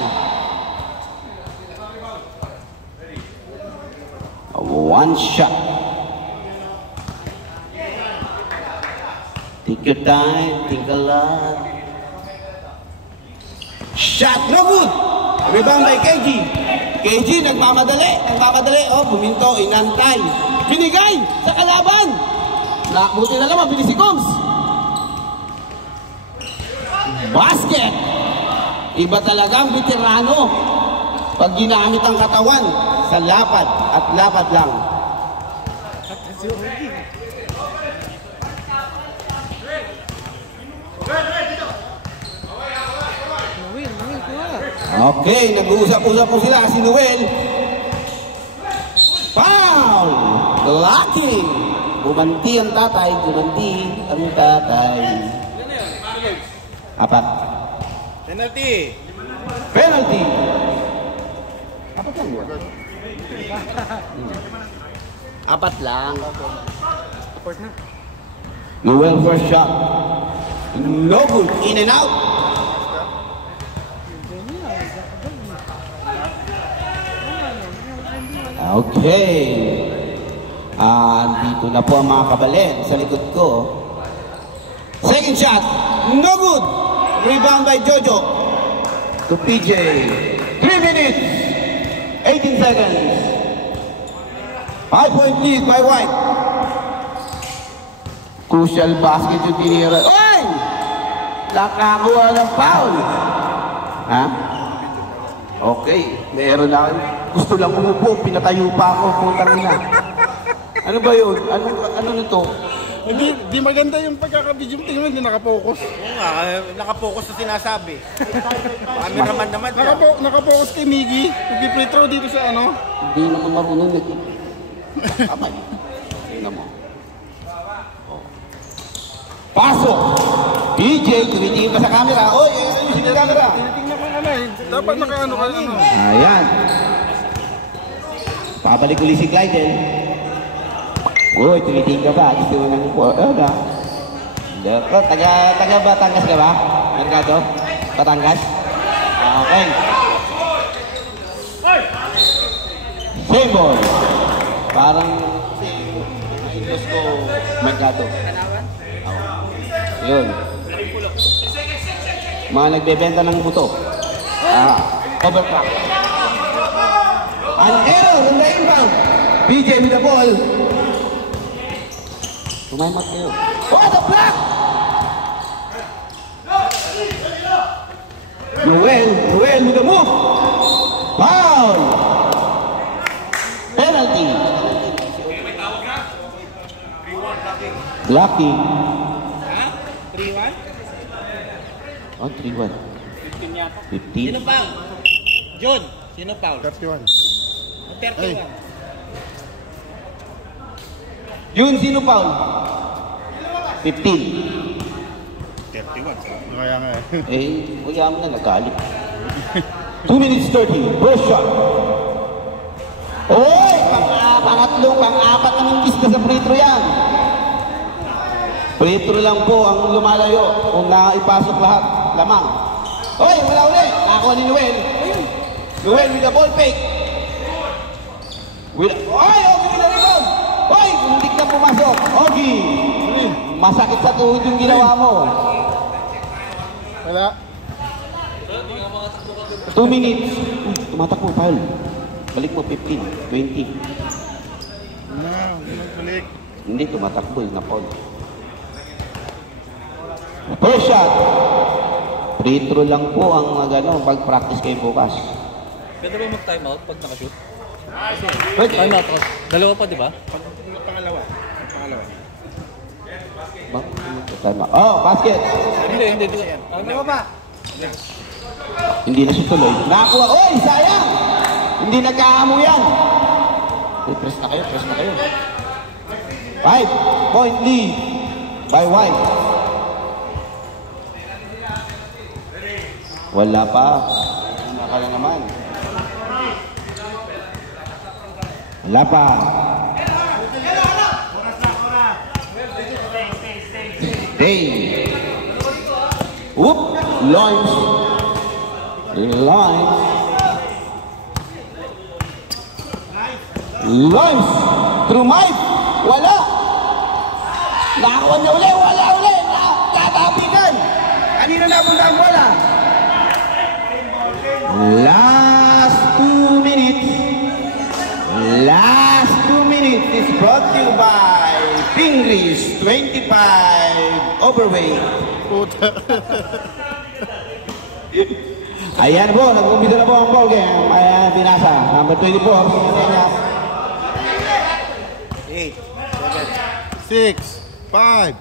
1 shot. Take your time, think a lot. Shot, no good. Rebound by KG. KG, nagmamadali. Oh, buminto, inantay. Binigay sa kalaban. Buti na lang, mabilis si Combs. Basket. Iba talagang veterano pag ginamit ang katawan sa lapad at lapad lang. Okay, nag-uusap-usap po sila si Noel. Foul! Lucky! Gumanti ang tatay, gumanti ang tatay. Apat. Penalty. Penalty! Apat lang yun. Apat lang. Noel first shot. No good. In and out. Okay. Dito na po ang mga kabalen sa likod ko. Second shot. No good. Rebound by Jojo. To PJ. 3 minutes. 18 seconds. 5-point lead by White. Crucial basket yung tinira. Oy! Nakakuha ng foul. Ha? Okay. Meron na. Gusto lang umupo. Pinatayo pa ako. Putang na. Ano ba yun? Ano nito? Hindi maganda yung pagkakabidyo. Tingnan mo, hindi nakapokus. Oo nga, nakapokus sa sinasabi. Cameraman naman siya. Nakapokus kay Miggy. Nag-free throw dito sa ano. Hindi naman marunong nito. Kamay. Tingnan mo. Pasok! PJ, tumitingin ka sa camera. Oy, ayusin yung camera. Tinitingnan ko ano eh. Dapat nakaano ka ano. Ayan. Pabalik ulit si Clydel. Uy, tumitingin ka ba? Gusto mo nang po. Ano? Taga Batangas ka ba? Mercado? Batangas? Okay. Same ball. Parang si Gusto Mercado. Yun. Mga nagbebenta ng buto. Overclock. An error on the inbound. BJ with the ball. Tumaymat kayo. Oh, the block! Noel with the move. Foul! Penalty. Lucky. 3-1? Oh, 3-1. 15 yata. 15. Sino foul? John, sino foul? 31. 31. Yun, sino foul? 15. 31. Kaya nga eh. Kuya mo na nagalit. 2 minutes 30. First shot. Oy! Pang-apat na mintis na sa free throw yan. Free throw lang po ang lumalayo. Kung naipasok lahat, lamang. Oy, wala ulit. Nakakuha ni Noel. Noel with the ball fake. Oy, Ogie with the rebound. Oy, hindi na pumasok. Ogie. Masakit sa tuhod yung ginawa mo. Wala. 2 minutes. Tumatakbo, foul. Balik mo 15, 20. Balik. Hindi, tumatakbo yung na-foul. First shot. Free throw lang po ang pag-practice kayo bukas. Pwede ba mag-time out pag nakashoot? Pwede. Time out. Dalawa pa, di ba? Pangalawa. Oh, basket. Hindi. Ano ba? Hindi na siya tuloy. Nakakuha. Oy, sayang! Hindi nagkaamo yan. Press na kayo. 5-point lead by White. Wala pa. Nakala naman. Wala pa. Day. Whoop. Lawrence. Lawrence. Through Mike. Wala. Nakakuha niya uli. Wala uli. Tatapikan. Kanina napunta ang bola. Last 2 minutes. Last 2 minutes is brought to you by Fingris 25 overweight. Ayan po, nag-umpisa na po ang ball game. Ayan, binasa. Number 24. 8, 6, 5,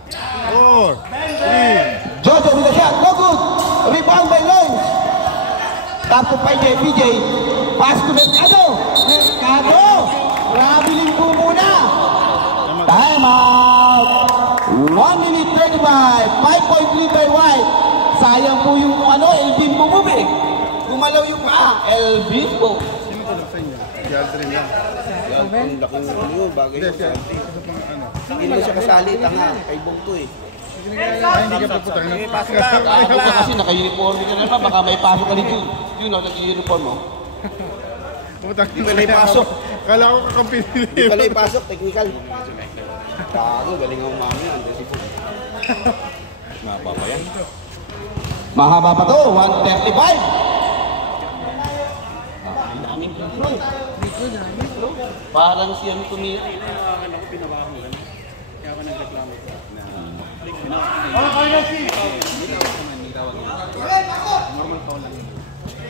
4, 3. Jojo with a shot. No good. Rebound by Lawrence. Tapos pa PJ. Pass to Mercado. Mercado. Traveling po muna. Time out! 1 minute 35. 5-point lead by White. Sayang po yung Elvin bumubig. Gumalaw yung Elvin po. Sino ko lang sa inyo? Yaldrin yan. Ang laking bagay yung Santi. Hindi mo siya kasali, tanga. Kay Bongto eh. Ay, hindi ka puputa. Pasok ka kasi naka-uniform ka na pa. Baka may pasok ka ni Jun. Jun, nag-uniform mo. Hindi pala ipasok. Kala ko kakampi nila. Hindi pala ipasok, technical. Tago, galing ang umami yan. Mahaba pa yan. Mahaba pa to, 135. Daming intro. Parang siya may tumira. Kaya ako nagreklamo.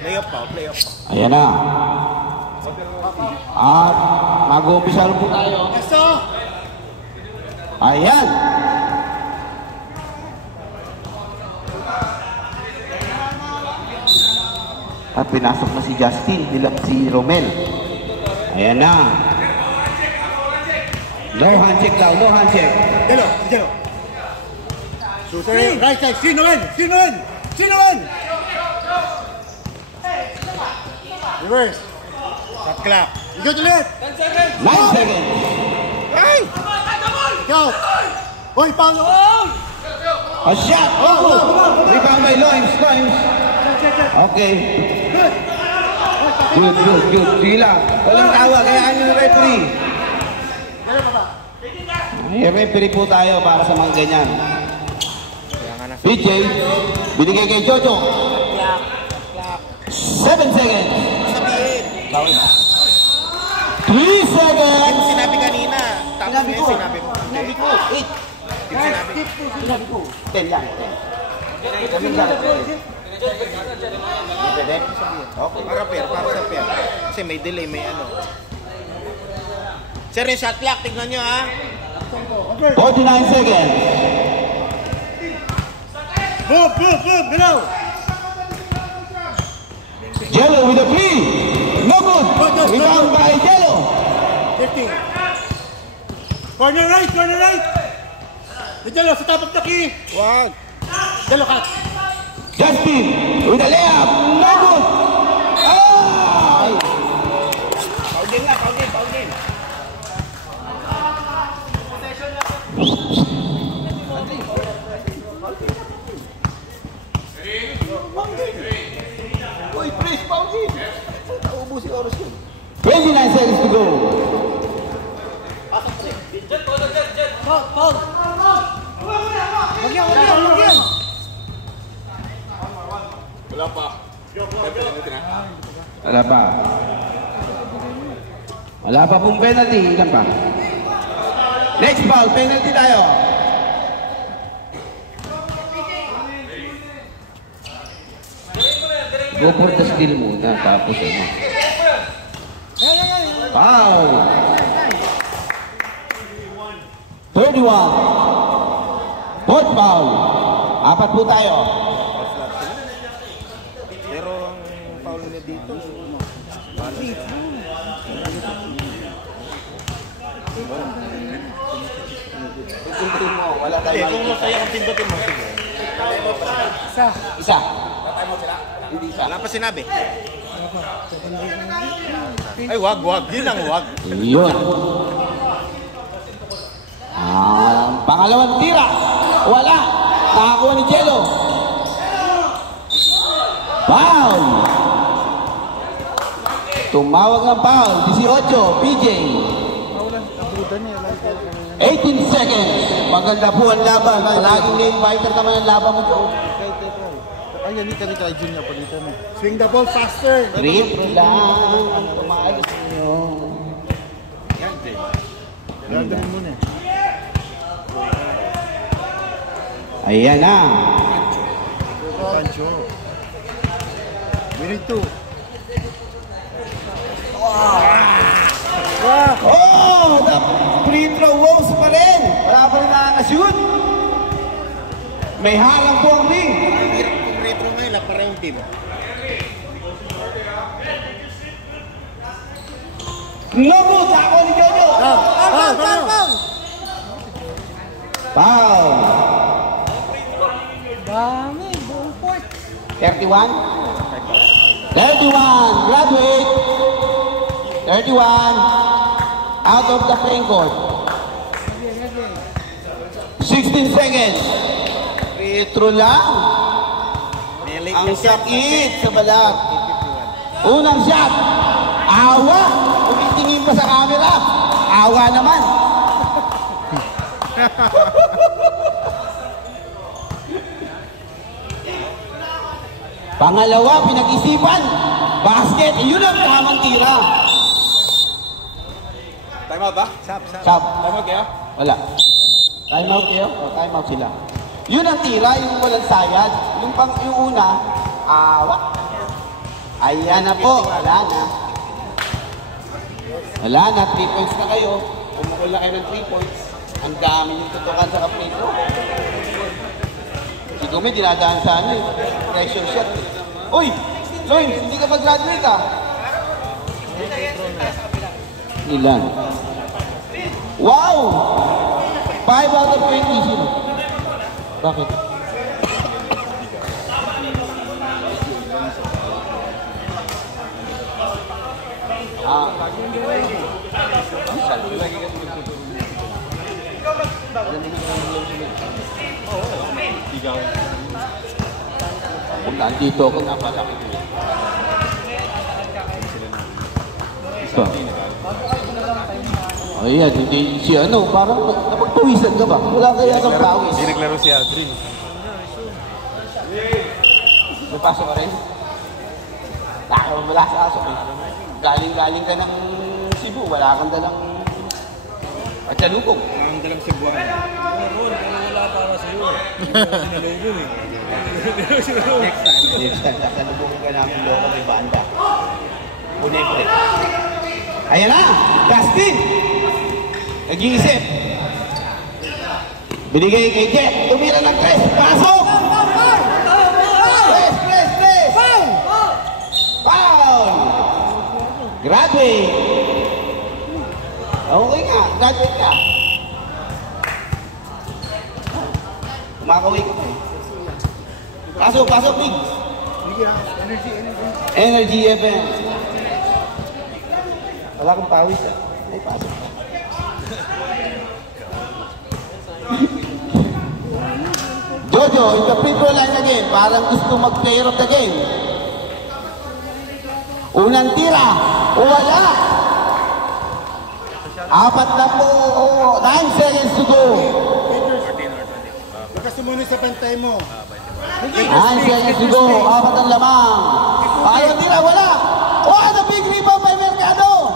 Playoff pa. Ayan na. At mag-official po tayo. Ayan. At pinasok na si Justin, si Romel. Ayan na. No handshake daw, no handshake. Jelo. Shooter, right side. Sino man? Reverse. Shot clock. Ikot ulit. 9 seconds. Ay! Ikaw. Hoy, Paulo. A shot. Oh, rebound by Loins. Okay. Good. Sige lang. Walang tawa. Kayaan yung referee. Ay, referee po tayo para sa mga ganyan. PJ, binigay kay Jojo. 7 seconds. Bawal. 3 seconds. Sinabi kanina. Tapos ngayon sinabi mo. Sinabi ko. 8. Sinabi ko. 10 lang. 10 lang. Okay. Para sa fair. Kasi may delay, may ano. Sir, yung shot clock, tignan nyo ha. 49 seconds. Boom, galaw. Jello with a free. No good. Rebound by Jello. 15. Corner right. Jelo, sa tapak na ki. Wag. Jelo, cut. Justin with a layup. No good. Ay! Foul game. Uy, please, Pauji. Naubos si oras yun. 29 seconds to go. Paul. Wag yan. Wala pa. Wala pa pong penalty. Ilan pa? Next foul, penalty tayo. Go for the steal muna, tapos ano. Foul! 31. Fourth foul. 4 po tayo. Pero ang foul niya dito, Pindutin mo, wala tayo. kung masaya kang pindutin mo, sige. Isa. Wala pa sinabi. Ay, wag. Yun ang wag. Yun. Pangalawang tira. Wala. Nakakuha ni Jello. Foul. Tumawag ng foul. 18. PJ. 18 seconds. Maganda po ang laban. Laging na-inviter naman ang laban mo doon. Ay, yan ka Junior pa dito mo. Swing the ball faster. Grip lang. Tumayos nyo. Yan din muna. Ayan na. Pancho. We need to. Oh! The free throw woes pa rin. Wala pa rin nakakashoot. May halang po ang ring. Kung retro ngayon, para yung team. No good! Ako ni Jojo. Foul. Foul. Dami, buong court. 31. 31. Graduate. 31. Out of the playing court. 16 seconds. Retro lang. Ang sakit sa balat. Unang shot. Awa. Tumitingin pa sa camera. Awa naman. Pangalawa, pinag-isipan. Basket. Yun ang tamang tira. Time out ba? Sab. Time out kayo? Wala. Time out kayo? O, time out sila. Yun ang tira, yung walang sayad. Yung una, awa. Ayan na po. Wala na. Wala na. 3 points na kayo. Umukul na kayo ng 3 points. Ang dami yung tutukan sa kapito. Si Gumi, dinadaan sa ano eh. Pressure shot. Uy! Loin, hindi ka mag-graduate ah. Ilan? Wow! 5 out of 20. Sino? Bakit? Kung nandito ako, napalaki ko. Ito. Ayan, hindi si ano, parang napagpawisan ka ba? Wala kaya kang pawis. Hindi naglaro si Aldrin. May pasok ka rin? Wala sa asok eh. Galing ka ng Cebu, wala kang dalang Atsalukong. Ang dalang Cebuano. Ron, wala para sa'yo. Sinalubong eh. Next time, sasalubungin ka namin loko may banda. Pune-pune. Ayan na! Dustin! Nag-iisip. Binigay kay Jeff. Tumira ng 3. Pasok! Press! Foul! Graduate! Okay nga, graduate ka. Kumakaway ko eh. Pasok, Big. Energy FM. Wala akong pawis ah. Ay, pasok. Jojo, in the free throw line again. Parang gusto mag-player of the game. Unang tira. Wala. 4 na po. 9 seconds to go. Baka sumunod sa pantay mo. 9 seconds to go. 4 ang lamang. Ayaw tira. Wala. Oh, the big rebound by Mercado.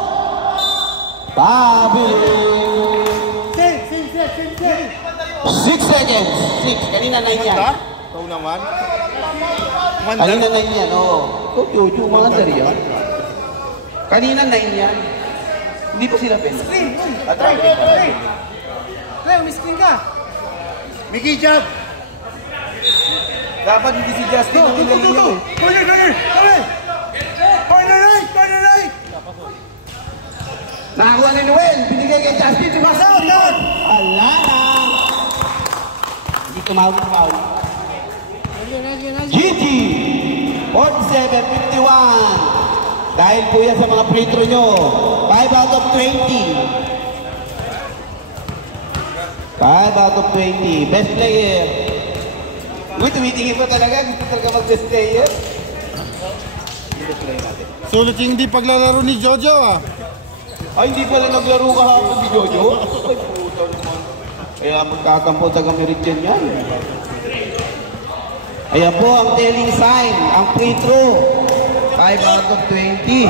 Pabiling. 6 seconds. 6. Kanina 9 yan. Ikaw naman. Kanina 9 yan. Oo. Jojo, mga dari yan. Kanina 9 yan. Hindi pa sila pin. Atry. Leo, miskin ka. Mickey Jab! Dapat hindi si Justin ang ilalim yun. Corner right! Nakakuha ni Noel. Binigay kay Justin. Tumasaw doon. Ala na. Hindi tumawag ng foul. GG. 47-51. Dahil po yan sa mga free throw nyo. 5 out of 20. 5 out of 20. Best player. Uy, tumitingin pa talaga. Gusto talaga mag-best player. Sulit yung hindi paglalaro ni Jojo ah. Ay, hindi pala naglaro kahapon si Jojo. Ay, puta naman. Kaya magkakampo sa Gameridian yan. Ayan po ang telling sign. Ang free throw. 5 out of 20.